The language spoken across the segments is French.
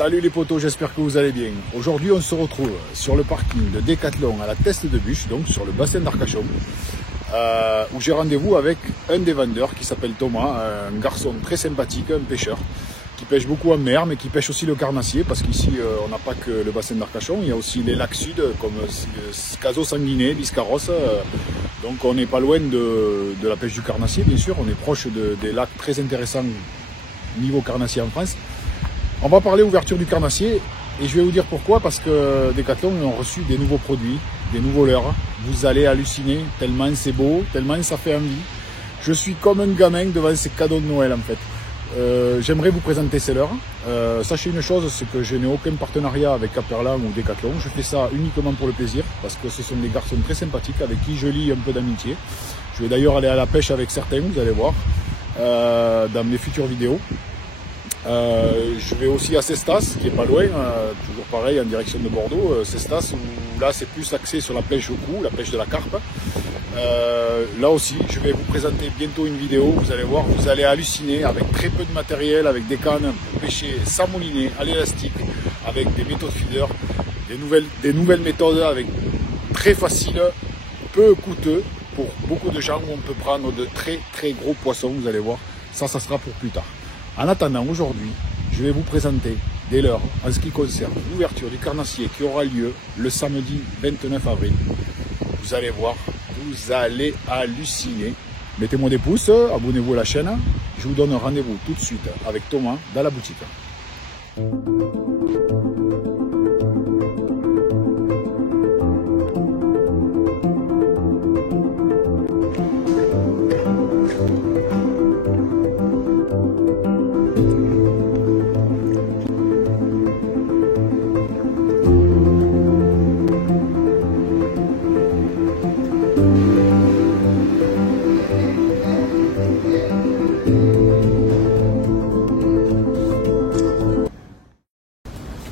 Salut les potos, j'espère que vous allez bien. Aujourd'hui on se retrouve sur le parking de Decathlon à la Teste de Buch, donc sur le bassin d'Arcachon, où j'ai rendez-vous avec un des vendeurs qui s'appelle Thomas, un garçon très sympathique, un pêcheur, qui pêche beaucoup en mer mais qui pêche aussi le carnassier, parce qu'ici on n'a pas que le bassin d'Arcachon, il y a aussi les lacs sud comme Caso Sanguinet, Biscarrosse, donc on n'est pas loin de la pêche du carnassier bien sûr, on est proche des lacs très intéressants niveau carnassier en France. On va parler ouverture du carnassier et je vais vous dire pourquoi, parce que Decathlon ont reçu des nouveaux produits, des nouveaux leurres. Vous allez halluciner tellement c'est beau, tellement ça fait envie. Je suis comme un gamin devant ces cadeaux de Noël en fait. J'aimerais vous présenter ces leurres. Sachez une chose, c'est que je n'ai aucun partenariat avec Caperlan ou Decathlon. Je fais ça uniquement pour le plaisir parce que ce sont des garçons très sympathiques avec qui je lie un peu d'amitié. Je vais d'ailleurs aller à la pêche avec certains, vous allez voir, dans mes futures vidéos. Je vais aussi à Cestas, qui est pas loin, toujours pareil en direction de Bordeaux. Cestas, où là c'est plus axé sur la pêche au cou, la pêche de la carpe. Là aussi, je vais vous présenter bientôt une vidéo, vous allez voir, vous allez halluciner avec très peu de matériel, avec des cannes pour pêcher sans moulinet, à l'élastique, avec des méthodes feeder, des nouvelles méthodes avec très faciles, peu coûteux pour beaucoup de gens, où on peut prendre de très gros poissons, vous allez voir, ça sera pour plus tard. En attendant, aujourd'hui, je vais vous présenter des leurres en ce qui concerne l'ouverture du carnassier qui aura lieu le samedi 29 avril. Vous allez voir, vous allez halluciner. Mettez-moi des pouces, abonnez-vous à la chaîne. Je vous donne rendez-vous tout de suite avec Thomas dans la boutique.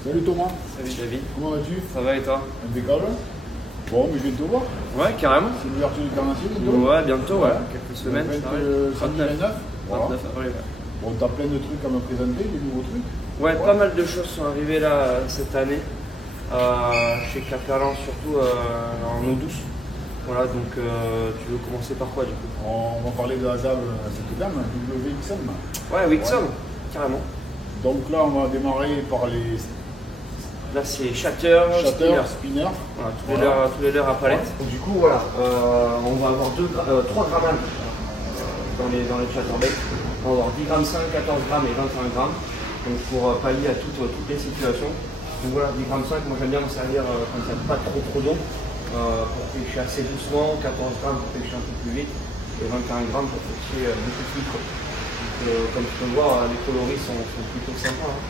Salut Thomas. Salut David. Comment vas-tu? Ça va et toi? Impeccable. Bon, mais je viens de te voir. Ouais, carrément. C'est l'ouverture du carnassier bientôt? Ouais, bientôt, ouais. Quelques semaines. 29. Voilà. 29 avril. Bon, t'as plein de trucs à me présenter, des nouveaux trucs? Ouais, pas mal de choses sont arrivées là cette année. Chez Caperlan, surtout en eau douce. Voilà, donc tu veux commencer par quoi du coup? On va parler de la ZAV, cette gamme, WXM. Ouais, Wixom, carrément. Donc là, on va démarrer par les Là, c'est Shatter, Spinner. Voilà, tous les leurres à palette. Donc, du coup, voilà, on va avoir 3 grammages dans les chatterbaits. On va avoir 10 grammes 5, 14 grammes et 21 grammes. Donc, pour pallier à toutes les situations. Donc voilà, 10 grammes 5, moi j'aime bien me servir quand il n'y a pas trop d'eau, pour pêcher assez doucement, 14 grammes pour pêcher un peu plus vite, et 21 grammes pour pêcher beaucoup plus gros. Donc, comme tu peux le voir, les coloris sont plutôt sympas. Hein.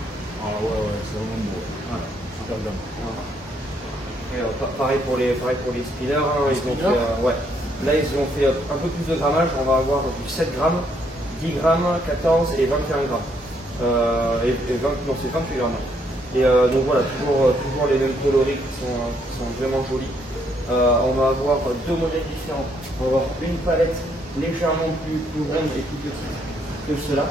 Ah ouais, c'est vraiment beau. Voilà. Super gamme. Voilà. Et, pareil pour les spinners. Hein, ils ont fait, ouais. Là, ils ont fait un peu plus de grammage. On va avoir du 7 grammes, 10 grammes, 14 et 21 grammes. Non, c'est 28 grammes. Et donc voilà, toujours les mêmes coloris qui sont vraiment jolis. On va avoir 2 modèles différents. On va avoir une palette légèrement plus ronde et plus petite que cela.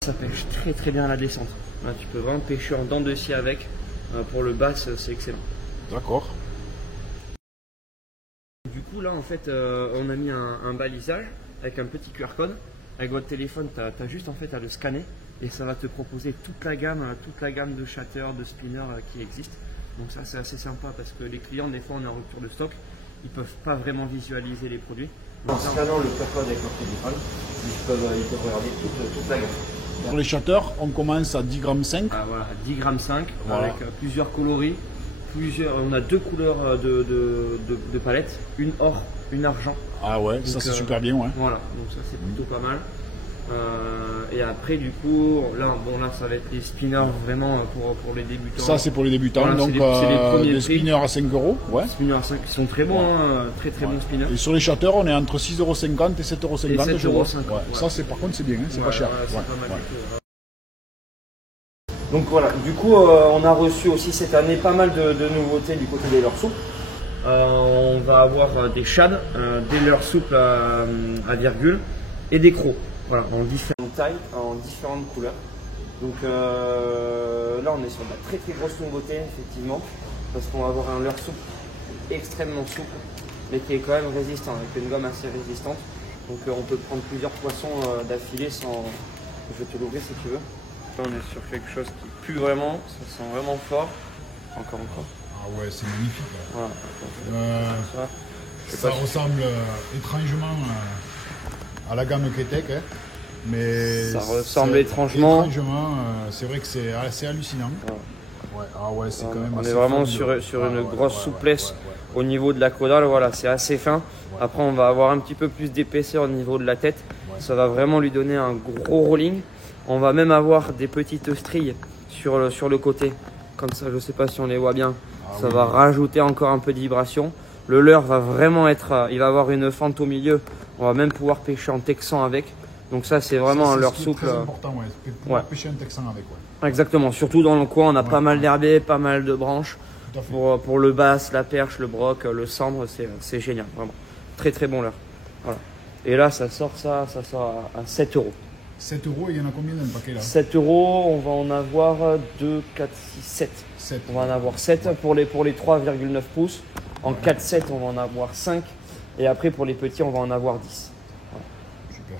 Ça pêche très bien à la descente. Là, tu peux vraiment pêcher en dents de scie avec. Pour le bass, c'est excellent. D'accord. Du coup, là, en fait, on a mis un balisage avec un petit QR code. Avec votre téléphone, tu as juste en fait à le scanner et ça va te proposer toute la gamme de shatter, de spinner qui existe. Donc ça, c'est assez sympa parce que les clients, des fois, on est en rupture de stock. Ils ne peuvent pas vraiment visualiser les produits. En scannant le QR code avec leur téléphone, ils peuvent regarder toute la gamme. Pour les shatters, on commence à 10 grammes 5. Ah, voilà, 10 grammes 5 voilà. Avec plusieurs coloris. On a 2 couleurs de palettes, une or, une argent. Ah ouais, donc, ça c'est super bien, ouais. Voilà, donc ça c'est plutôt pas mal. Et après du coup, là ça va être les spinners vraiment pour les débutants. Ça c'est pour les débutants, voilà, donc des spinners à 5 €. Ouais. Spinners à 5 qui sont très bons, hein, très bons spinners. Et sur les shatters, on est entre 6,50 € et 7,50 €. Je vois. Ouais. Ouais. Ça c'est par contre c'est bien, hein, c'est pas cher. Ouais, pas mal du tout. Donc voilà, du coup on a reçu aussi cette année pas mal de nouveautés du côté des leurres souples. On va avoir des shads, des leurres souples à virgule et des crocs. Voilà, en différentes tailles, en différentes couleurs. Donc là on est sur de la très grosse nouveauté effectivement, parce qu'on va avoir un leurre souple, extrêmement souple, mais qui est quand même résistant, avec une gomme assez résistante. Donc on peut prendre plusieurs poissons d'affilée sans... Je vais te l'ouvrir si tu veux. Là on est sur quelque chose qui pue vraiment, ça sent vraiment fort. Encore. Ah ouais, c'est magnifique. Là. Voilà. Ça ressemble étrangement à la gamme Ketek, hein, mais ça ressemble étrangement. C'est vrai que c'est assez hallucinant. Ouais. Ah ouais, c'est quand même. On est vraiment sur une grosse souplesse au niveau de la caudale. Voilà, c'est assez fin. Après, on va avoir un petit peu plus d'épaisseur au niveau de la tête. Ça va vraiment lui donner un gros rolling. On va même avoir des petites stries sur le côté. Comme ça, je ne sais pas si on les voit bien. Ça va rajouter encore un peu de vibration. Le leurre va vraiment être, il va avoir une fente au milieu. On va même pouvoir pêcher en texan avec. Donc ça, c'est vraiment un leurre souple. C'est important, pouvoir pêcher en texan avec. Exactement. Surtout dans le coin, on a pas mal d'herbiers, pas mal de branches. Pour le bass, la perche, le broc, le cendre, c'est génial, vraiment. Très bon leurre. Voilà. Et là, ça sort à 7 €. 7 €, il y en a combien dans le paquet là? 7 €, on va en avoir 2, 4, 6, 7. On va en avoir 7 pour les 3,9 pouces. En 4-7, on va en avoir 5. Et après, pour les petits, on va en avoir 10. Voilà. Super.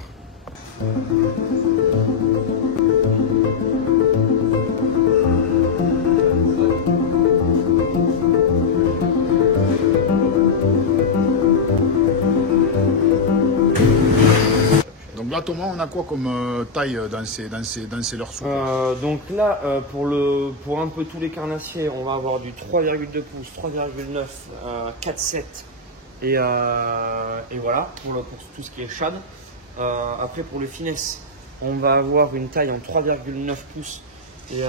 Donc là, Thomas, on a quoi comme taille dans ces leurres souples? Donc là, pour un peu tous les carnassiers, on va avoir du 3,2 pouces, 3,9, 4,7 et voilà pour tout ce qui est shad. Après, pour le finesse, on va avoir une taille en 3,9 pouces et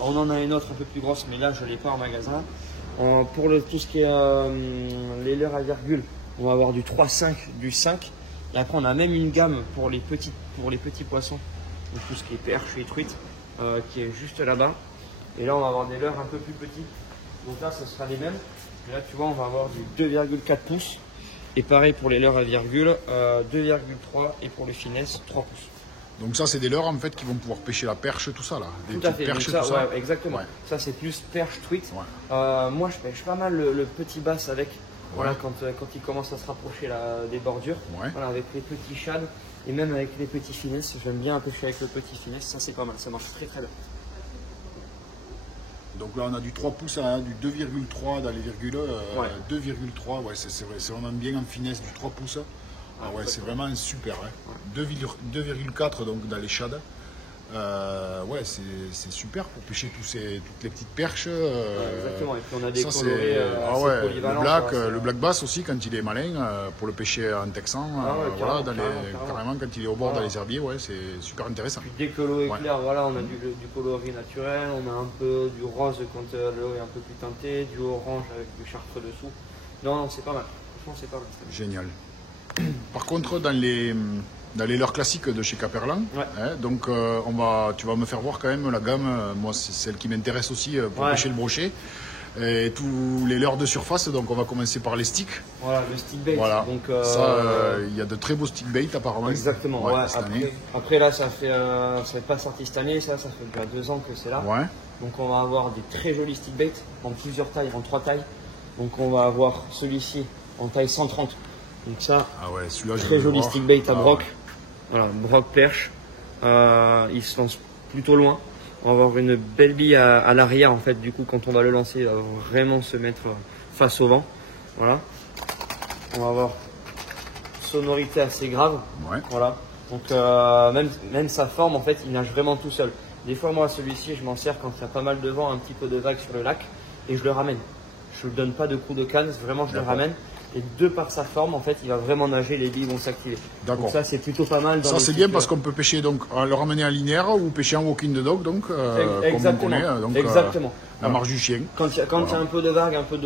on en a une autre un peu plus grosse, mais là, je ne l'ai pas en magasin. Pour tout ce qui est les leurres à virgule, on va avoir du 3,5, du 5. Et après, on a même une gamme pour les petits poissons, donc tout ce qui est perche et truite, qui est juste là-bas. Et là, on va avoir des leurres un peu plus petits. Donc là, ce sera les mêmes. Et là, tu vois, on va avoir du 2,4 pouces. Et pareil pour les leurres à virgule, 2,3 et pour les finesses, 3 pouces. Donc ça, c'est des leurres en fait qui vont pouvoir pêcher la perche, tout ça là. Des tout à fait. Perches, ça, tout ça. Ouais, exactement. Ouais. Ça, c'est plus perche, truite. Ouais. Moi, je pêche pas mal le petit bass avec. Voilà, quand il commence à se rapprocher des bordures, voilà, avec les petits shads et même avec les petits finesses. J'aime bien pêcher avec le petit finesse, ça c'est pas mal, ça marche très bien. Donc là on a du 3 pouces à du 2,3 dans les virgules, 2,3, ouais, c'est vrai, on en bien en finesse du 3 pouces. Ah ouais, c'est vraiment super, hein. 2,4 donc dans les shads. Ouais, c'est super pour pêcher toutes les petites perches. Exactement, et puis on a des colorés le black bass aussi quand il est malin, pour le pêcher en texan, voilà, carrément quand il est au bord dans les herbiers, ouais, c'est super intéressant. Puis dès que l'eau est claire, voilà, on a du coloris naturel, on a un peu du rose quand l'eau est un peu plus teintée, du orange avec du chartre dessous. Non, c'est pas mal, franchement c'est pas mal. Génial. Par contre, dans les leurres classiques de chez Caperlan, donc tu vas me faire voir quand même la gamme. Moi, c'est celle qui m'intéresse aussi pour pêcher le brochet. Et tous les leurres de surface, donc on va commencer par les sticks. Voilà, le stick bait. Voilà. Donc, il y a de très beaux stick bait apparemment. Exactement. Après là, ça n'est pas sorti cette année, ça fait déjà 2 ans que c'est là. Ouais. Donc on va avoir des très jolis stick bait en plusieurs tailles, en 3 tailles. Donc on va avoir celui-ci en taille 130. Donc ça, très joli stick bait à broc. Voilà, broc perche. Il se lance plutôt loin. On va avoir une belle bille à l'arrière en fait. Du coup, quand on va le lancer, il va vraiment se mettre face au vent. Voilà. On va avoir une sonorité assez grave. Ouais. Voilà. Donc même sa forme en fait, il nage vraiment tout seul. Des fois, moi, celui-ci, je m'en sers quand il y a pas mal de vent, un petit peu de vagues sur le lac, et je le ramène. Je ne donne pas de coup de canne, vraiment je le ramène. Et de par sa forme, en fait, il va vraiment nager, les billes vont s'activer. Donc ça, c'est plutôt pas mal. Ça, c'est bien parce qu'on peut pêcher donc le ramener en linéaire ou pêcher en walking the dog, donc exactement. Comme on connaît, donc, exactement. La marche du chien. Quand il y a un peu de vague, un peu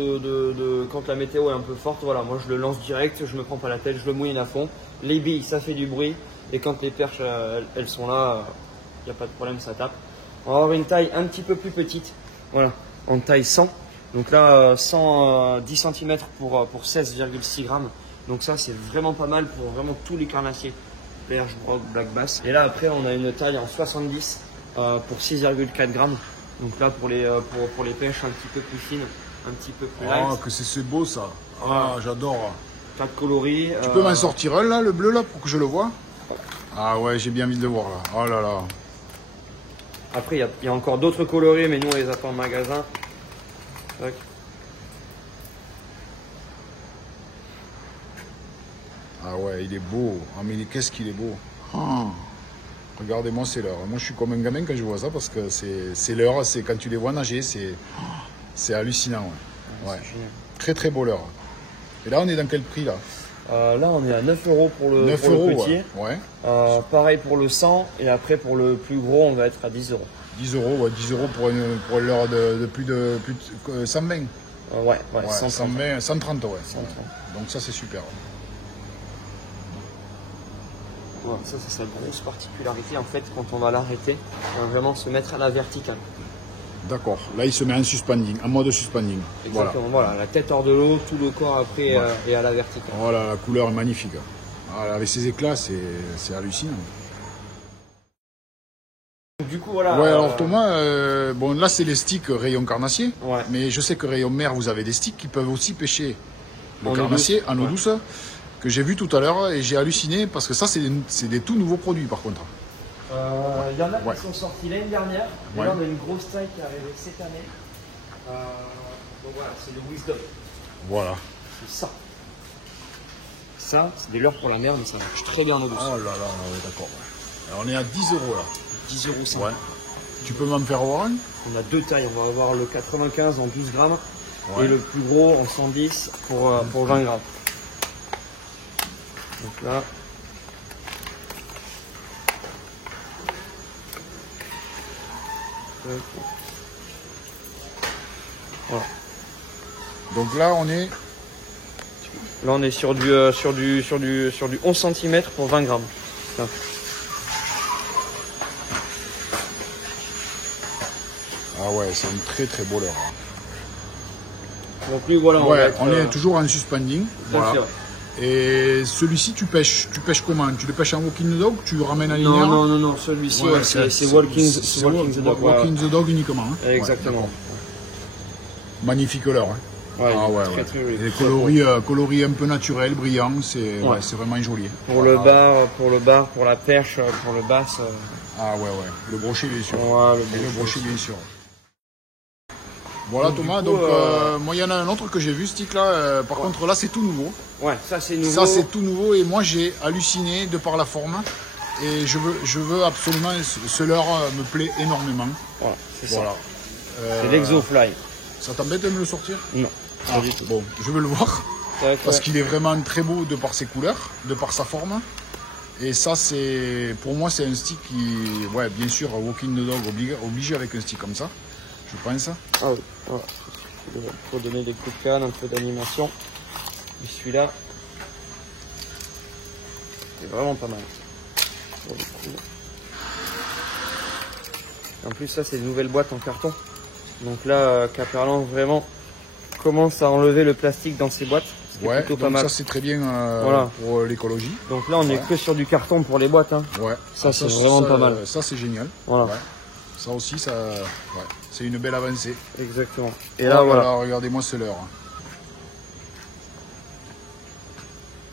quand la météo est un peu forte, voilà, moi je le lance direct, je me prends pas la tête, je le mouille à fond. Les billes, ça fait du bruit, et quand les perches, elles sont là, il n'y a pas de problème, ça tape. On va avoir une taille un petit peu plus petite, voilà, en taille 100. Donc là, 110 cm pour 16,6 grammes. Donc ça, c'est vraiment pas mal pour vraiment tous les carnassiers. Perche, broc, black bass. Et là, après, on a une taille en 70 pour 6,4 grammes. Donc là pour les pêches un petit peu plus fines, un petit peu plus light. Ah, que c'est beau ça. Ah, j'adore. Pas de coloris. Tu peux m'en sortir un là, le bleu là, pour que je le vois? Ah ouais, j'ai bien envie de le voir là. Oh là là. Après, il y a encore d'autres coloris, mais nous on les attend en magasin. Tac. Ah ouais, il est beau. Ah mais qu'est-ce qu'il est beau. Ah. Regardez-moi, c'est l'heure. Moi je suis comme un gamin quand je vois ça parce que c'est l'heure, c'est quand tu les vois nager, c'est hallucinant. Ouais. Ouais. Très très beau l'heure. Et là on est dans quel prix là? Là on est à 9 € pour le petit. Ouais. Pareil pour le 100 et après pour le plus gros on va être à 10 €. 10 €, ouais, 10 € pour une heure de plus de 120. Ouais, 120, 130, ouais. 130. Donc ça c'est super. Ouais, ça c'est sa grosse particularité en fait quand on va l'arrêter, on va vraiment se mettre à la verticale. D'accord, là il se met en suspending, en mode suspending. Exactement, voilà, la tête hors de l'eau, tout le corps après est à la verticale. Voilà, la couleur est magnifique. Voilà, avec ces éclats, c'est hallucinant. Du coup, voilà. Ouais, alors Thomas, bon là c'est les sticks rayon carnassier, ouais. Mais je sais que rayon mer vous avez des sticks qui peuvent aussi pêcher le carnassier en eau douce, que j'ai vu tout à l'heure et j'ai halluciné parce que ça c'est des tout nouveaux produits par contre. Il y en a qui sont sortis l'année dernière, et là on a une grosse taille qui est arrivée cette année. Donc voilà, c'est le Wisdom. Voilà. C'est ça. Ça, c'est des leurres pour la mer, mais ça marche très bien en eau douce. Oh là là, d'accord. Alors on est à 10 € là. 10 € 100. Ouais. Tu peux m'en faire voir un? On a deux tailles, on va avoir le 95 en 12 grammes et le plus gros en 110 pour 20 grammes. Donc là. Voilà. Donc là on est. Là on est sur du 11 cm pour 20 grammes. Là. Ah ouais, c'est un très très beau leurre. Donc lui voilà. On est toujours en suspending. Voilà. Et celui-ci tu pêches comment? Tu le pêches en walking the dog? Tu le ramènes à linéaire? Non, celui-ci c'est walking the dog. Walking the dog uniquement. Hein. Exactement. Magnifique leurre. Hein. Ouais, très, et les coloris un peu naturels, brillants, c'est vraiment joli. Pour le bar, pour la perche, pour le basse. Ah ouais, le brochet bien sûr. Ouais, le brochet bien sûr. Voilà donc, Thomas, coup, moi il y en a un autre que j'ai vu, ce stick là, par contre là c'est tout nouveau. Ouais, ça c'est nouveau. Ça c'est tout nouveau et moi j'ai halluciné de par la forme et je veux absolument, ce leurre me plaît énormément. Voilà, c'est ça. C'est l'Exofly. Ça t'embête de me le sortir? Non. Bon, je veux le voir parce qu'il est vraiment très beau de par ses couleurs, de par sa forme. Et ça c'est, pour moi c'est un stick qui, ouais bien sûr, walking the dog obligé avec un stick comme ça. Je pense. Ah oui, voilà. Il faut donner des coups de canne, un peu d'animation. Et celui-là, c'est vraiment pas mal. Pour le coup. En plus, ça, c'est une nouvelle boîte en carton. Donc là, Caperlan vraiment commence à enlever le plastique dans ses boîtes. Ouais, donc pas mal. Ça c'est très bien pour l'écologie. Donc là, on est que sur du carton pour les boîtes. Hein. Ouais. Ça, c'est vraiment pas mal. Ça, c'est génial. Voilà. Ouais. Ça aussi, c'est une belle avancée. Exactement. Et là, voilà. Regardez-moi ce leurre.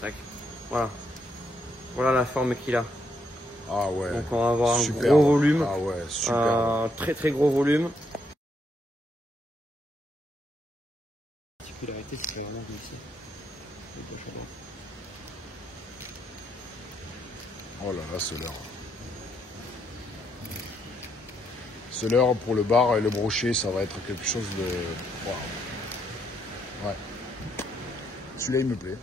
Tac. Voilà. Voilà la forme qu'il a. Ah ouais. Donc on va avoir un gros volume. Ah ouais, super. Très très gros volume. La particularité, c'est vraiment ici. Oh là là, ce leurre. Ce leurre pour le bar et le brochet, ça va être quelque chose de... Wow. Ouais. Celui-là, il me plaît.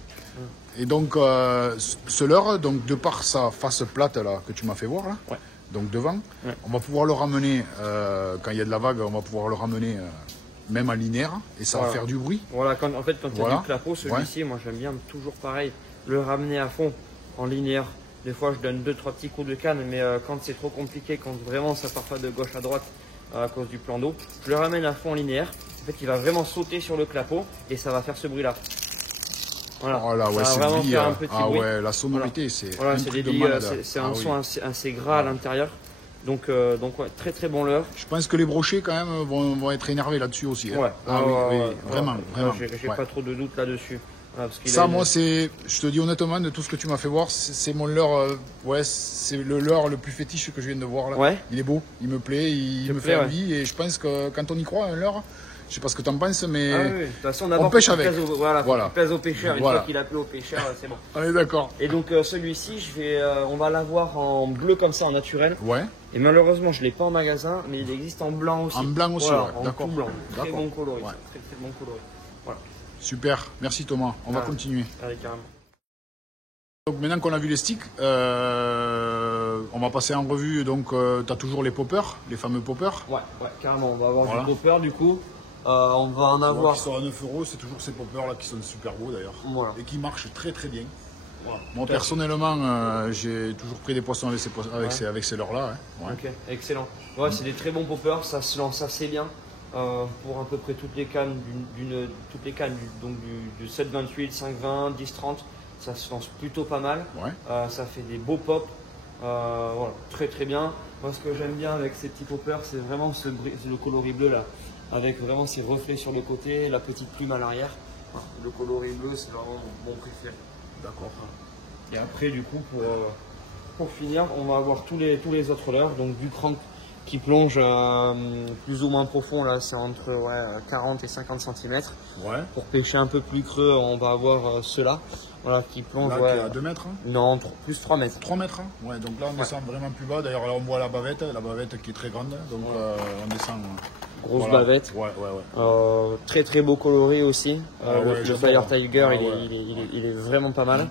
Et donc, ce leurre, donc, de par sa face plate là, que tu m'as fait voir, là, donc devant, on va pouvoir le ramener, quand il y a de la vague, on va pouvoir le ramener même en linéaire, et ça va faire du bruit. Voilà, en fait, quand il y a du clapot, celui-ci, moi j'aime bien toujours pareil, le ramener à fond en linéaire. Des fois, je donne 2-3 petits coups de canne, mais quand c'est trop compliqué, quand vraiment ça part pas de gauche à droite à cause du plan d'eau, je le ramène à fond en linéaire. En fait, il va vraiment sauter sur le clapot et ça va faire ce bruit-là. Voilà. Oh là, ouais, ça va vraiment faire un petit bruit. Ouais, la sonorité, c'est voilà, c'est un son assez gras à l'intérieur. Donc ouais, très très bon leurre. Je pense que les brochets quand même vont être énervés là-dessus aussi. Hein. Ouais. Ah oui, vraiment. J'ai pas trop de doute là-dessus. Ça, moi, je te dis honnêtement, de tout ce que tu m'as fait voir, c'est mon leurre, c'est le leurre le plus fétiche que je viens de voir là. Ouais. Il est beau, il me plaît, il me fait envie, et je pense que quand on y croit, un leurre, je sais pas ce que tu en penses, mais ah, oui. De toute façon, on pêche avec. Voilà. Pèse au pêcheur. Une fois qu'il a plu au pêcheur, c'est bon. On est d'accord. Et donc celui-ci, on va l'avoir en bleu comme ça, en naturel. Ouais. Et malheureusement, je l'ai pas en magasin, mais il existe en blanc aussi. En blanc aussi, voilà, ouais. en D'accord. tout blanc. Très bon coloris. Ouais. Très très bon coloris. Voilà. Super, merci Thomas. On va continuer. Allez, carrément. Donc maintenant qu'on a vu les sticks, on va passer en revue. Donc tu as toujours les poppers, les fameux poppers. Ouais, carrément. On va avoir du popper du coup. On va en avoir. Qui sont à 9 €, c'est toujours ces poppers là qui sont super beaux d'ailleurs. Voilà. Et qui marchent très très bien. Voilà. Moi personnellement, j'ai toujours pris des poissons avec ces leurres là. Hein. Ouais. Ok, excellent. Ouais, c'est des très bons poppers, ça se lance assez bien. Pour à peu près toutes les cannes, donc du 7,28, 5,20, 10,30, ça se lance plutôt pas mal. Ouais. Ça fait des beaux pops, voilà, très très bien. Moi, ce que j'aime bien avec ces petits poppers, c'est vraiment le coloris bleu là, avec vraiment ces reflets sur le côté, la petite plume à l'arrière. Voilà, le coloris bleu, c'est vraiment mon préféré. D'accord. Et après, du coup, pour finir, on va avoir tous les autres leurres, donc du crank qui plonge plus ou moins profond, là c'est entre 40 et 50 cm. Ouais. Pour pêcher un peu plus creux, on va avoir ceux-là, voilà, qui plongent là, qui est à 2 mètres. Hein. Non, plus 3 mètres. 3 mètres, hein. Ouais, donc là on descend vraiment plus bas. D'ailleurs là on voit la bavette qui est très grande, donc on descend. Grosse bavette. Ouais. Très très beau coloris aussi. Le Fire Tiger, il est vraiment pas mal.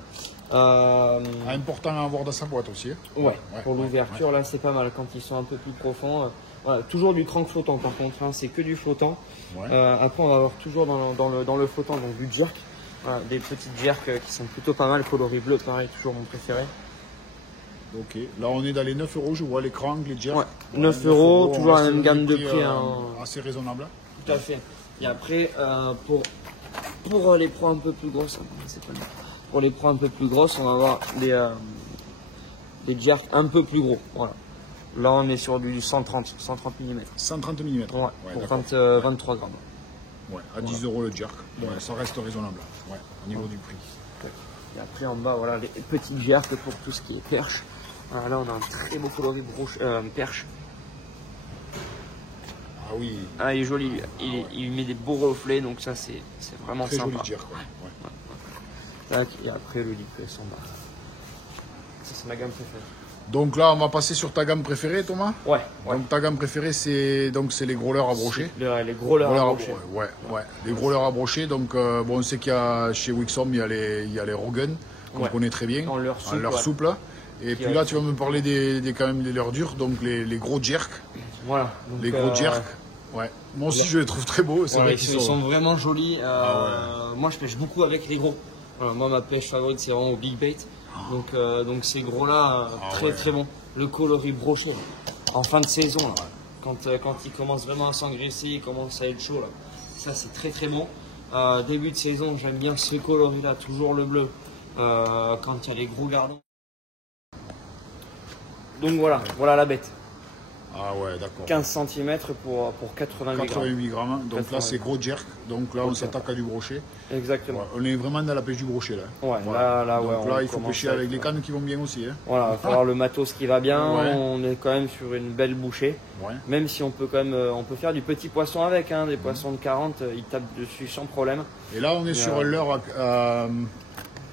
Important à avoir dans sa boîte aussi. Ouais, pour l'ouverture, là c'est pas mal quand ils sont un peu plus profonds. Voilà, toujours du crank flottant par contre, hein, c'est que du flottant. Ouais. Après on va avoir toujours dans le flottant donc du jerk, voilà, des petites jerks qui sont plutôt pas mal, coloris bleu pareil, toujours mon préféré. Ok, là on est dans les 9 €, je vois les cranks, les jerks. Ouais, 9 €, toujours la même gamme de prix. Assez raisonnable. Tout à fait. Et après, pour les proies un peu plus grosses, pour les proies un peu plus grosses, on va avoir des jerks un peu plus gros. Voilà. Là, on est sur du 130 mm. 130 mm. Ouais, pour 23 grammes. Ouais, à 10 € le jerk. Ouais, ça reste raisonnable. Ouais, au niveau du prix. Et après, en bas, voilà, les petits jerks pour tout ce qui est perche. Voilà, là, on a un très beau coloris perche. Ah oui. Ah, il est joli. Il met des beaux reflets, donc ça, c'est vraiment très sympa. Joli jerk, ouais. Tac, et après, le lipless en bas. Ça, c'est ma gamme préférée. Donc là, on va passer sur ta gamme préférée, Thomas. Ouais. Donc ta gamme préférée, c'est les gros leurres à brocher. Les gros leurres à brocher. Ouais. Les gros leurres à brocher. Donc bon, on sait qu'il y a chez Wixom, il y a les Rogun qu'on connaît très bien. En leurre souple. Et puis là, tu vas me parler quand même des leurres dures, donc les gros jerks. Voilà. Donc, les gros jerks. Ouais. Moi aussi, je les trouve très beaux. C'est vrai qu'ils sont vraiment jolis. Moi, je pêche beaucoup avec les gros. Voilà, moi, ma pêche favorite, c'est vraiment au big bait. Donc ces gros-là, très bon. Le coloris broché, en fin de saison, là, quand il commence vraiment à s'engraisser, il commence à être chaud, là. Ça, c'est très bon. Début de saison, j'aime bien ce coloris-là, toujours le bleu, quand il y a les gros gardons. Donc voilà la bête. Ah ouais, d'accord. 15 cm pour 88 grammes. Donc là, c'est gros jerk. Donc là, on s'attaque à du brochet. Exactement. Ouais, on est vraiment dans la pêche du brochet là. Ouais, voilà. Donc là, il faut pêcher avec les cannes qui vont bien aussi. Hein. Voilà, il va falloir le matos qui va bien. On est quand même sur une belle bouchée. Ouais. Même si on peut faire du petit poisson avec, hein, des poissons de 40, ils tapent dessus sans problème. Et là, on est sur l'heure.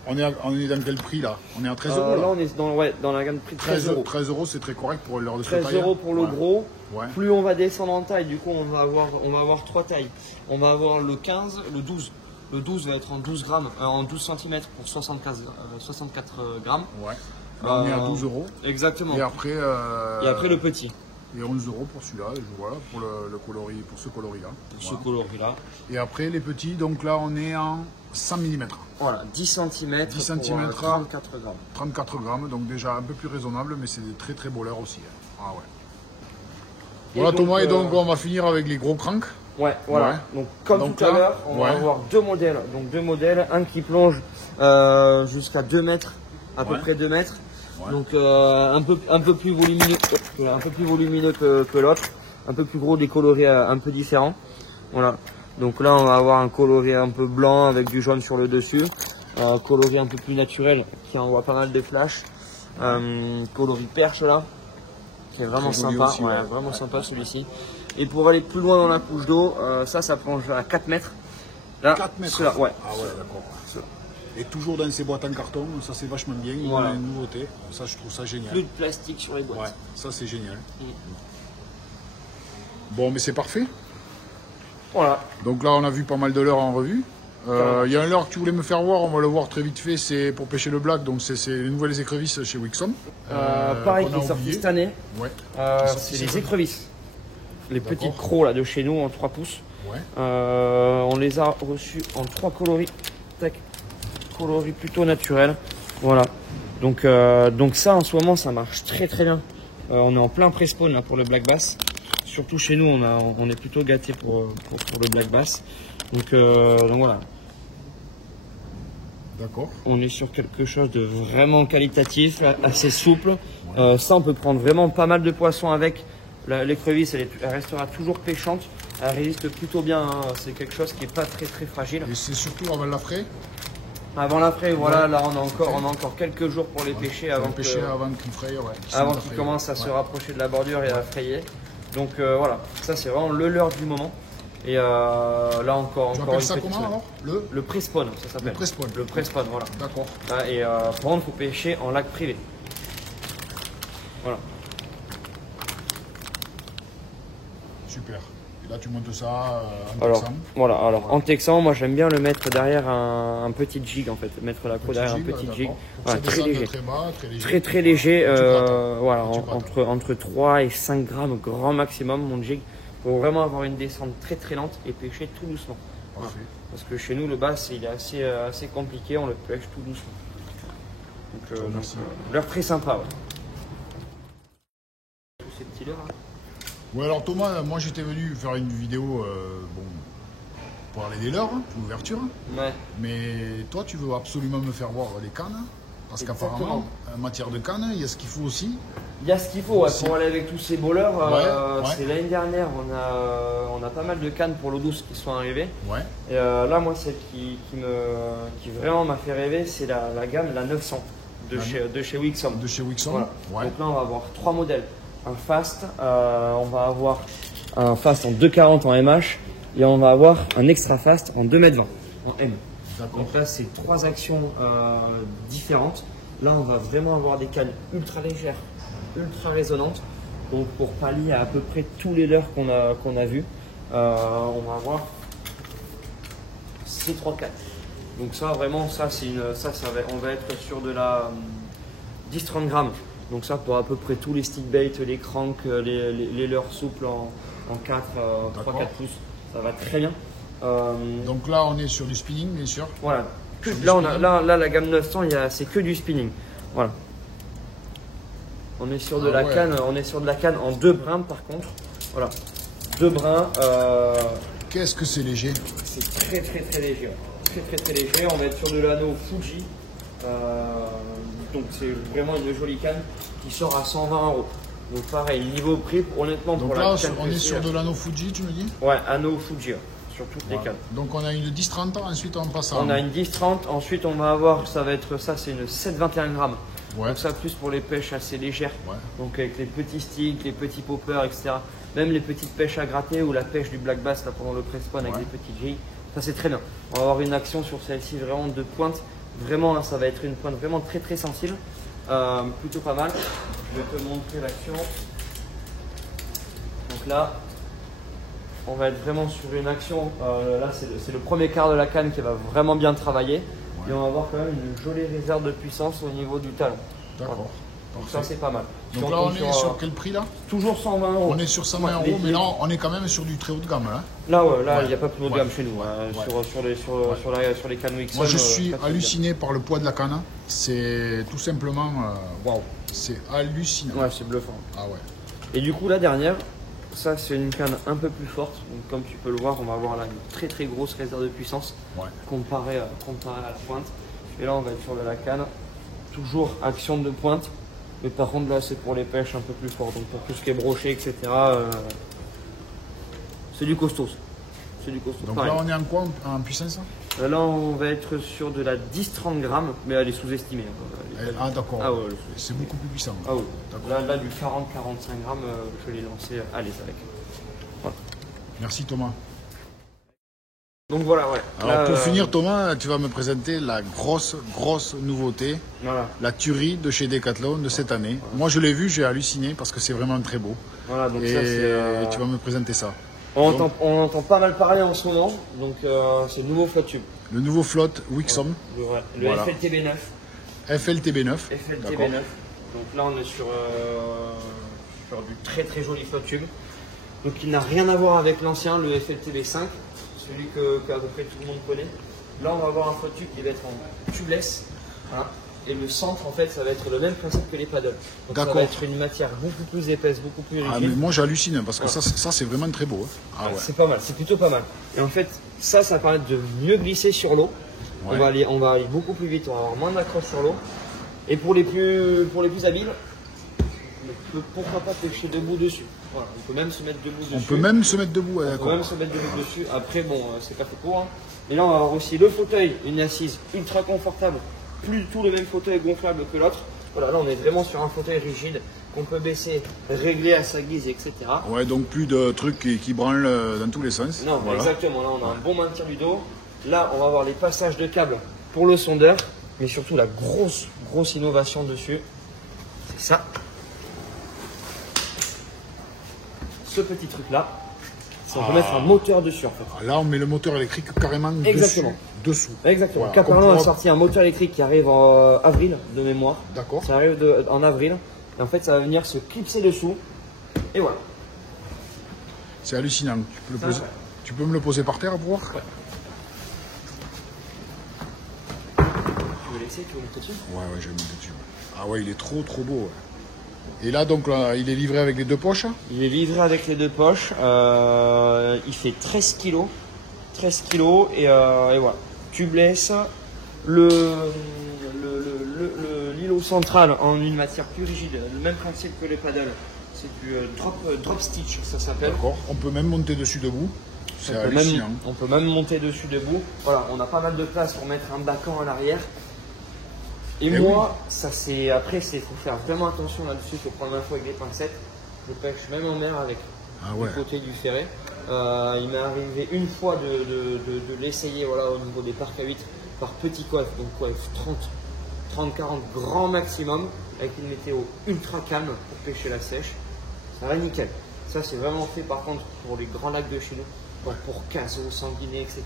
On est dans quel prix là? On est à 13 €. Là, on est dans la gamme de prix de 13 €. 13 €, c'est très correct pour l'heure de 13 € pour le gros. Ouais. Plus on va descendre en taille, du coup, on va avoir 3 tailles. On va avoir le 15, le 12. Le 12 va être en 12 grammes, en 12 cm pour 64 grammes. Ouais. Là, on est à 12 €. Exactement. Et après le petit. Et 11 € pour celui-là, voilà, pour ce coloris-là. Ce coloris-là. Et après les petits, donc là on est en 100 mm. Voilà, 10 cm. 10 cm, 34 grammes. 34 grammes, donc déjà un peu plus raisonnable, mais c'est des très beaux leurres aussi. Ah ouais. Voilà Thomas, et donc on va finir avec les gros cranks. Ouais, voilà. Ouais. Donc comme tout à l'heure, on va avoir deux modèles. Donc deux modèles, un qui plonge jusqu'à 2 mètres, à peu près 2 mètres. Ouais. Donc un peu plus volumineux que l'autre, un peu plus gros, des coloris un peu différents. Voilà. Donc là on va avoir un coloris un peu blanc avec du jaune sur le dessus, coloris un peu plus naturel qui envoie pas mal de flash, coloris perche là, qui est vraiment sympa, aussi, ouais. vraiment sympa celui-ci. Et pour aller plus loin dans la couche d'eau, ça plonge à 4 mètres. Là, 4 mètres. Cela, ouais. Ah ouais, d'accord. Et toujours dans ces boîtes en carton, ça c'est vachement bien, Voilà. une nouveauté. Ça je trouve ça génial. Plus de plastique sur les boîtes. Ouais, ça c'est génial. Bon, mais c'est parfait. Voilà. Donc là on a vu pas mal de leurres en revue. Il y a un leurre que tu voulais me faire voir, on va le voir très vite fait, c'est pour pêcher le black, donc c'est les nouvelles écrevisses chez Wixom. Pareil, qu'on qui a est sorti oublié. cette année. Ouais. C'est les écrevisses. Les D'accord. petites crocs là de chez nous en 3 pouces. Ouais. On les a reçus en 3 coloris. Tac. Coloris plutôt naturels. Voilà. Donc ça en ce moment ça marche très très bien. On est en plein pré-spawn là pour le black bass. Surtout chez nous on est plutôt gâté pour le black bass. Donc voilà. D'accord. On est sur quelque chose de vraiment qualitatif, assez souple. Ça, on peut prendre vraiment pas mal de poissons avec. L'écrevisse, elle restera toujours pêchante. Elle résiste plutôt bien. Hein. C'est quelque chose qui n'est pas très très fragile. Et c'est surtout avant la fraie. Avant la fraie, voilà, là on a encore quelques jours pour les pêcher avant pêcher avant qu'ils fraient, ouais. avant qu'ils commencent à se rapprocher de la bordure et à frayer. Donc voilà, ça c'est vraiment le leurre du moment. Et là encore Tu appelles une ça petite comment semaine. alors Le pré-spawn, ça s'appelle. Le pré-spawn. Le pré-spawn, voilà. D'accord. Et par contre, il faut pêcher en lac privé. Voilà. Super. Et là tu montes ça en Alors, texan. voilà, alors en texan, moi j'aime bien le mettre derrière un petit jig en fait. Mettre la peau derrière un petit jig. Voilà, très léger. Très bas, très léger. Très léger. Voilà, Tu grattes. entre 3 et 5 grammes grand maximum mon jig. Pour vraiment avoir une descente très lente et pêcher tout doucement. Parfait. Parce que chez nous, le bass, il est assez compliqué, on le pêche tout doucement. Donc, merci. leurre très sympa. Ouais. Tous ces petits leurres. Hein. Ouais, alors Thomas, moi j'étais venu faire une vidéo pour parler des leurres, pour l'ouverture. Ouais. Mais toi, tu veux absolument me faire voir les cannes. Parce qu'apparemment, en matière de cannes, il y a ce qu'il faut aussi. Il y a ce qu'il faut pour aller avec tous ces beaux leurres. Ouais. C'est l'année dernière, on a pas mal de cannes pour l'eau douce qui sont arrivées. Ouais. Et là, moi, celle qui vraiment m'a fait rêver, c'est la gamme, la 900 de chez Wixom. De chez Wixom. Voilà. Ouais. Donc là, on va avoir 3 modèles. Un fast, on va avoir un fast en 2,40 en MH et on va avoir un extra fast en 2,20 m en M. D'accord. Donc là, c'est 3 actions différentes. Là, on va vraiment avoir des cannes ultra légères, ultra résonantes. Donc pour pallier à peu près tous les leurres qu'on a vus, on va avoir ces 3 cannes. Donc ça, vraiment, on va être sur de la 10-30 grammes. Donc ça pour à peu près tous les stickbaits, les cranks, les leurres souples en 4, 3-4 pouces, ça va très bien. Donc là, on est sur du spinning, bien sûr. Voilà. Là, la gamme 900, c'est que du spinning. Voilà. On est sur de la canne, on est sur de la canne en 2 brins par contre. Voilà. 2 brins. Qu'est-ce que c'est léger? C'est très léger. Très léger. On va être sur de l'anneau Fuji. Donc c'est vraiment une jolie canne qui sort à 120 €. Donc pareil, niveau prix, honnêtement donc pour là, la canne. on est sur de l'anneau Fuji, tu me dis? Ouais, anneau Fuji, sur toutes les cannes. Donc on a une 10-30 ans, ensuite on passe à... On a une 10-30, ensuite on va avoir, c'est une 7,21 grammes. Ouais. Donc ça plus pour les pêches assez légères. Ouais. Donc avec les petits sticks, les petits poppers, etc. Même les petites pêches à gratter ou la pêche du black bass là, pendant le press-spawn avec des petits jigs. Ça c'est très bien. On va avoir une action sur celle-ci vraiment de pointe. Vraiment là, ça va être une pointe vraiment très sensible. Plutôt pas mal. Je vais te montrer l'action. Donc là, on va être vraiment sur une action. Là, c'est le premier quart de la canne qui va vraiment bien travailler. Ouais. Et on va avoir quand même une jolie réserve de puissance au niveau du talon. D'accord. Voilà. Donc ça, c'est pas mal. Donc là, on est sur quel prix là? Toujours 120 €. On est sur 120 €, mais là, on est quand même sur du très haut de gamme. Hein. Là, il n'y a pas plus haut de gamme chez nous. Sur les cannes Wixom. Moi, je suis halluciné par le poids de la canne. C'est tout simplement... Waouh, c'est hallucinant. Ouais, c'est bluffant. Ah ouais. Et du coup, la dernière, ça, c'est une canne un peu plus forte. Donc, comme tu peux le voir, on va avoir là une très grosse réserve de puissance comparée à la pointe. Et là, on va être sur de la canne. Toujours action de pointe. Mais par contre là c'est pour les pêches un peu plus fort, donc pour tout ce qui est brochet, etc. C'est du costaud. C'est du costaud. Donc pareil. là, on est en quoi en puissance? Là on va être sur de la 10-30 grammes, mais elle est sous-estimée. Ah d'accord, Ah ouais, c'est beaucoup plus puissant. ah ouais. Là du 40-45 grammes, je l'ai lancé à l'aise avec. Voilà. Merci Thomas. Donc voilà, ouais. Alors Là, pour finir Thomas, tu vas me présenter la grosse nouveauté, voilà. la tuerie de chez Decathlon de cette année. Voilà. Moi je l'ai vu, j'ai halluciné parce que c'est vraiment très beau. Voilà, donc Et ça c'est. tu vas me présenter ça. On entend pas mal parler en ce moment, donc c'est le nouveau flotte tube. Le nouveau flotte Wixom, Le Voilà. FLTB9. FLTB9. FLTB9. D'accord. Donc là on est sur du très joli flotte tube. Donc il n'a rien à voir avec l'ancien, le FLTB5, celui qu'à peu près tout le monde connaît. Là on va avoir un flotte tube qui va être en tubeless. Voilà. Et le centre en fait ça va être le même principe que les paddles. Donc ça va être une matière beaucoup plus épaisse, beaucoup plus rigide. Ah mais moi j'hallucine parce que ça c'est vraiment très beau. Hein. Ah ouais. C'est pas mal, c'est plutôt pas mal. Et en fait ça va permettre de mieux glisser sur l'eau. Ouais. On va aller beaucoup plus vite, on va avoir moins d'accroche sur l'eau. Et pour les plus habiles, pourquoi pas pêcher debout dessus. Voilà, on peut même se mettre debout dessus. On peut même se mettre debout, On peut même se mettre debout dessus. Après, bon, c'est pas fait pour. Hein. Et là, on va avoir aussi le fauteuil, une assise ultra confortable. Plus du tout le même fauteuil gonflable que l'autre. Voilà, là, on est vraiment sur un fauteuil rigide qu'on peut baisser, régler à sa guise, etc. Ouais, donc plus de trucs qui branlent dans tous les sens. Non, voilà. exactement. Là, on a un bon maintien du dos. Là, on va avoir les passages de câbles pour le sondeur. Mais surtout, la grosse innovation dessus, c'est ça. Ce petit truc là, ça va mettre un moteur dessus en fait. Là on met le moteur électrique carrément dessous. Exactement. Voilà. Caparello a sorti un moteur électrique qui arrive en avril de mémoire. D'accord. Ça arrive en avril. Et en fait ça va venir se clipser dessous. Et voilà. C'est hallucinant. Tu peux me le poser par terre pour voir? Ouais. Tu veux laisser, tu veux monter dessus? Ouais, je vais monter dessus. Ah ouais, il est trop beau. Ouais. Et là, donc, là, il est livré avec les deux poches? Il est livré avec les deux poches. Il fait 13 kg. 13 kg et voilà. Tubeless. L'îlot central en une matière plus rigide. Le même principe que les paddles. C'est du drop stitch, ça s'appelle. D'accord. On peut même monter dessus debout. C'est hallucinant. On peut même monter dessus debout. Voilà, on a pas mal de place pour mettre un bacan à l'arrière. Et moi, oui. Ça c'est. Après, il faut faire vraiment attention là-dessus, il faut prendre l'info avec des pincettes. Je pêche même en mer avec du côté du ferret. Il m'est arrivé une fois de l'essayer voilà, au niveau des parcs à 8 par petit coiffe, donc coiffe 30-40 grand maximum, avec une météo ultra calme pour pêcher la sèche. Ça va nickel. Ça c'est vraiment fait par contre pour les grands lacs de chez nous. Donc pour Cazaux, Sanguinet, etc.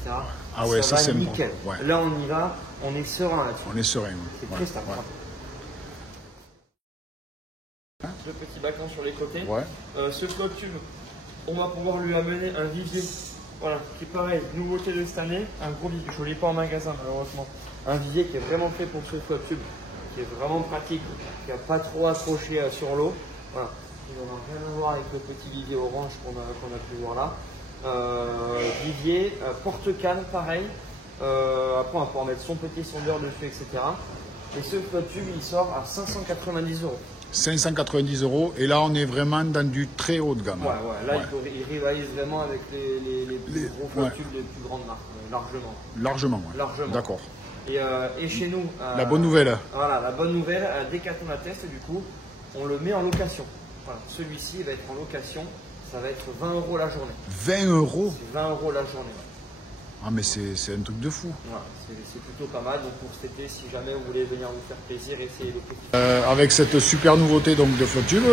Ah ouais, ça c'est nickel. Bon. Ouais. Là on y va, on est serein là-dessus. On est serein. C'est très stable. Le petit bacan sur les côtés. Ce flotte tube, on va pouvoir lui amener un vivier. Voilà, qui est pareil, nouveauté de cette année, un gros vivier. Je ne l'ai pas en magasin malheureusement. Un vivier qui est vraiment fait pour ce flotte tube, qui est vraiment pratique, qui n'a pas trop accroché sur l'eau. Voilà. Il n'aura rien à voir avec le petit vivier orange qu'on a pu voir là. Vivier, porte-canne pareil. Après on va pouvoir mettre son petit sondeur dessus, etc. Et ce flotte tube il sort à 590 €. 590 € et là on est vraiment dans du très haut de gamme. Là il rivalise vraiment avec les gros flotte tubes des plus grandes marques, largement. Largement. D'accord. Et chez nous, la bonne nouvelle. Voilà, la bonne nouvelle, Decathlon atteste du coup, on le met en location. Voilà, celui-ci va être en location. Ça va être 20 € la journée. 20 €? C'est 20 € la journée. Ah mais c'est un truc de fou. Voilà, c'est plutôt pas mal. Donc pour cet été, si jamais vous voulez venir vous faire plaisir, essayez le petit. Avec cette super nouveauté donc de flotte tube,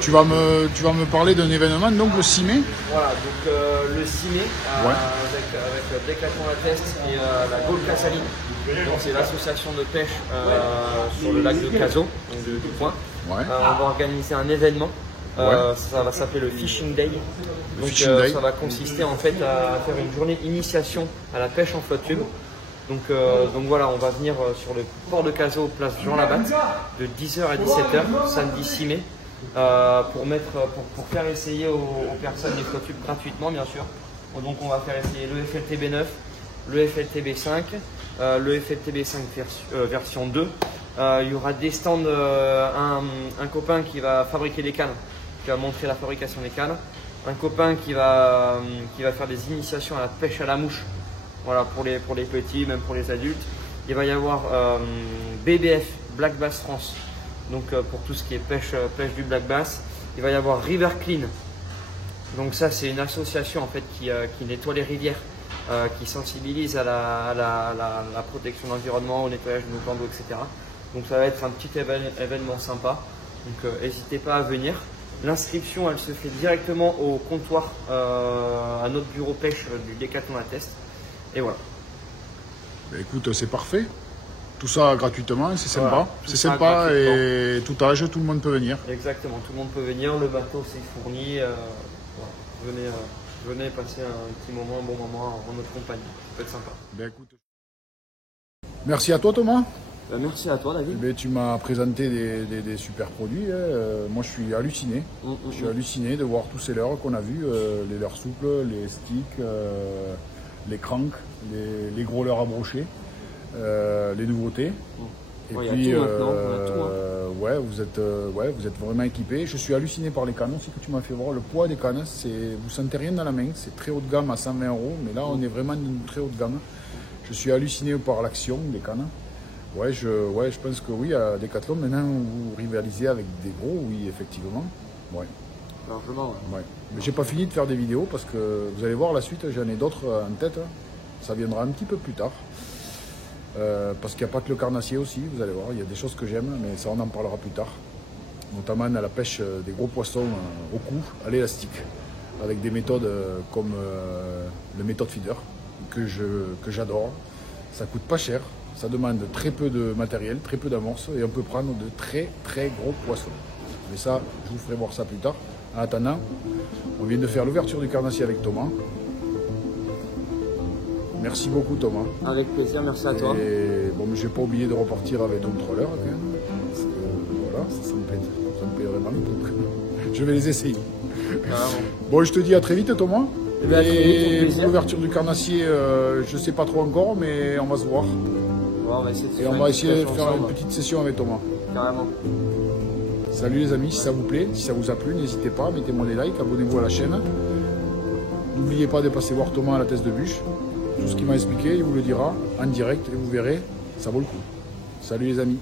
tu vas me parler d'un événement donc le 6 mai. Voilà, donc le 6 mai avec Decathlon Atteste et la Gaule Casaline. Donc c'est l'association de pêche sur le lac de Cazaux, donc du Point. On va organiser un événement. Ça va s'appeler le Fishing Day. Donc ça va consister en fait à faire une journée initiation à la pêche en flotte tube. Donc voilà, on va venir sur le port de Cazaux, place Jean Labatte, de 10 h à 17 h, samedi 6 mai, pour faire essayer aux personnes les flottes tubes gratuitement bien sûr. Donc on va faire essayer le FLTB9, le FLTB5, le FLTB5 version 2, Il y aura des stands, un copain qui va fabriquer les cannes, qui va montrer la fabrication des cannes. Un copain qui va faire des initiations à la pêche à la mouche, voilà, pour les petits, même pour les adultes. Il va y avoir BBF, Black Bass France, donc pour tout ce qui est pêche du Black Bass. Il va y avoir River Clean, donc ça c'est une association en fait qui nettoie les rivières, qui sensibilise à la protection de l'environnement, au nettoyage de nos plans d'eau, etc. Donc ça va être un petit événement sympa, donc n'hésitez pas à venir. L'inscription, elle se fait directement au comptoir, à notre bureau pêche du Décathlon à Teste. Et voilà. Ben écoute, c'est parfait. Tout ça gratuitement, c'est sympa. Voilà, c'est sympa et tout âge, tout le monde peut venir. Exactement, tout le monde peut venir. Le bateau, c'est fourni. Voilà. Venez passer un petit moment, un bon moment en notre compagnie. Ça peut être sympa. Ben écoute. Merci à toi, Thomas. Merci à toi, David. Eh bien, tu m'as présenté des super produits. Moi, je suis halluciné. Je suis halluciné de voir tous ces leurres qu'on a vus, les leurres souples, les sticks, les cranks, les gros leurres à brocher, les nouveautés. Et puis, y a tout maintenant, on a tout, hein. Vous êtes vraiment équipés. Je suis halluciné par les cannes aussi que tu m'as fait voir. Le poids des cannes, vous sentez rien dans la main. C'est très haut de gamme à 120 €, mais là, on est vraiment d'une très haute gamme. Je suis halluciné par l'action des cannes. Ouais, je pense que oui, à Décathlon, maintenant, vous rivalisez avec des gros, oui, effectivement. Ouais. Largement, ouais. Mais j'ai pas fini de faire des vidéos parce que vous allez voir la suite, j'en ai d'autres en tête. Ça viendra un petit peu plus tard. Parce qu'il n'y a pas que le carnassier aussi, vous allez voir, il y a des choses que j'aime, mais ça on en parlera plus tard. Notamment à la pêche des gros poissons au cou, à l'élastique, avec des méthodes comme le méthode feeder, que j'adore. Ça coûte pas cher. Ça demande très peu de matériel, très peu d'amorces et on peut prendre de très très gros poissons. Mais ça, je vous ferai voir ça plus tard. En attendant, on vient de faire l'ouverture du carnassier avec Thomas. Merci beaucoup Thomas. Avec plaisir, merci à toi. Et bon, je n'ai pas oublié de repartir avec ton troller quand même. Parce que voilà, ça me plaît vraiment. Donc, je vais les essayer. Bon, je te dis à très vite Thomas. Et pour l'ouverture du carnassier, je ne sais pas trop encore, mais on va se voir. On va essayer de faire une petite session avec Thomas. Carrément. Salut les amis, si ça vous plaît, si ça vous a plu, n'hésitez pas, mettez-moi des likes, abonnez-vous à la chaîne. N'oubliez pas de passer voir Thomas à la Teste de Bûche. Tout ce qu'il m'a expliqué, il vous le dira en direct et vous verrez, ça vaut le coup. Salut les amis.